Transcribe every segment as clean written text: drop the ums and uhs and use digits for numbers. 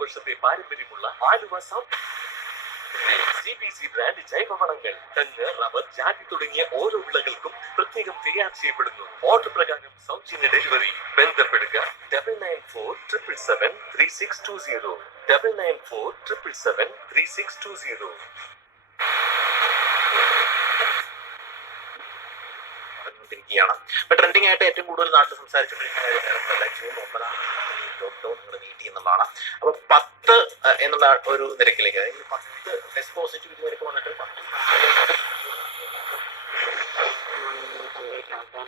വർഷത്തെ പാരമ്പര്യമുള്ള Aluva south CBC brand ജൈവവളങ്ങൾ, തെങ്ങ്, റബ്ബർ, ജാതി തുടങ്ങിയ ഓരോ വിളകൾക്കും പ്രത്യേകം തയ്യാർ ചെയ്യപ്പെടുന്നു. ഓർഡർ പ്രകാരം സൗജന്യ ഡെലിവറി. ബന്ധപ്പെടുക 9947773620 9947773620. ട്രെൻഡിങ് ആയിട്ട് ഏറ്റവും കൂടുതൽ നാട്ടിൽ സംസാരിച്ചുകൊണ്ടിരിക്കുന്ന ജൂൺ 9 ലോക്ക്ഡൌൺ നീട്ടി എന്നുള്ളതാണ്. അപ്പൊ 10 എന്നുള്ള ഒരു നിരക്കിലേക്ക്, അതായത് 10 ടെസ്റ്റ് പോസിറ്റിവിറ്റി നിരക്ക് വന്നിട്ട്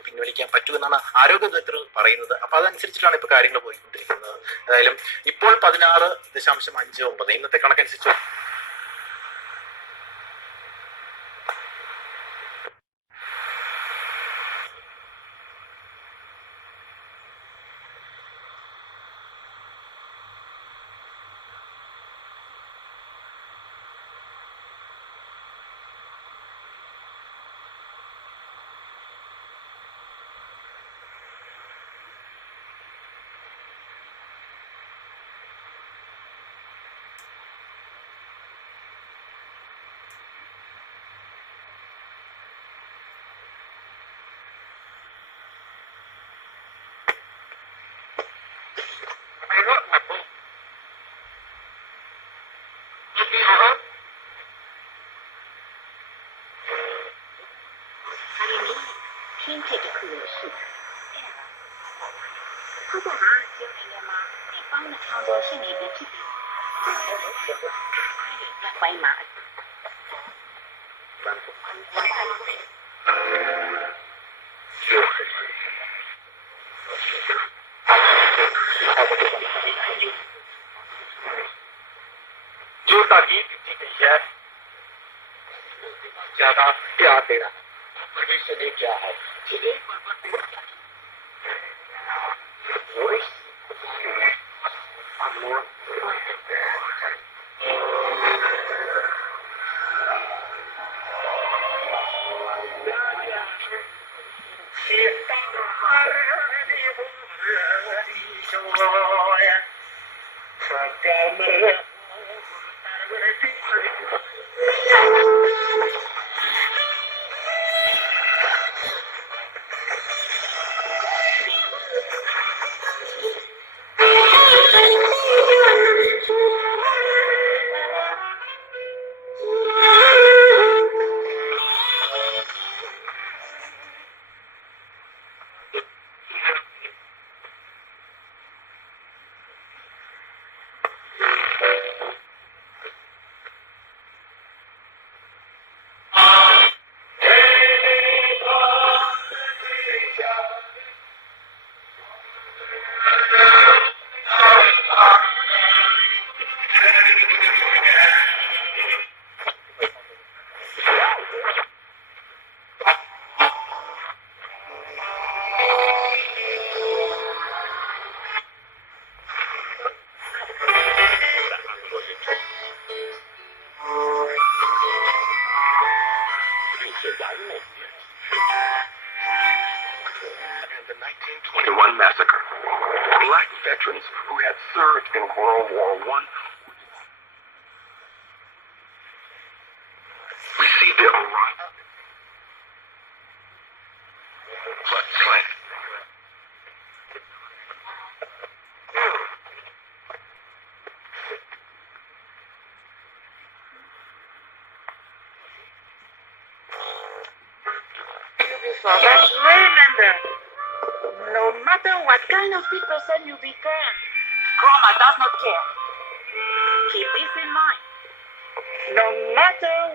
പിൻവലിക്കാൻ പറ്റുമെന്നാണ് ആരോഗ്യ വിദഗ്ധർ പറയുന്നത്. അപ്പൊ അതനുസരിച്ചിട്ടാണ് ഇപ്പൊ കാര്യങ്ങൾ പോയിക്കൊണ്ടിരിക്കുന്നത്. ഏതായാലും ഇപ്പോൾ 16.59 ഇന്നത്തെ കണക്കനുസരിച്ച്偏这个可是，他干嘛？就那个嘛，你帮着操作是你的这个，欢迎嘛。जो ताकि है ज्यादा प्यार देना भविष्य में क्या है The 1921 massacre. Black veterans who had served in World War I received their arrival. beautiful. But remember, no matter what kind of big person you become, Chroma does not care. Keep this in mind. No matter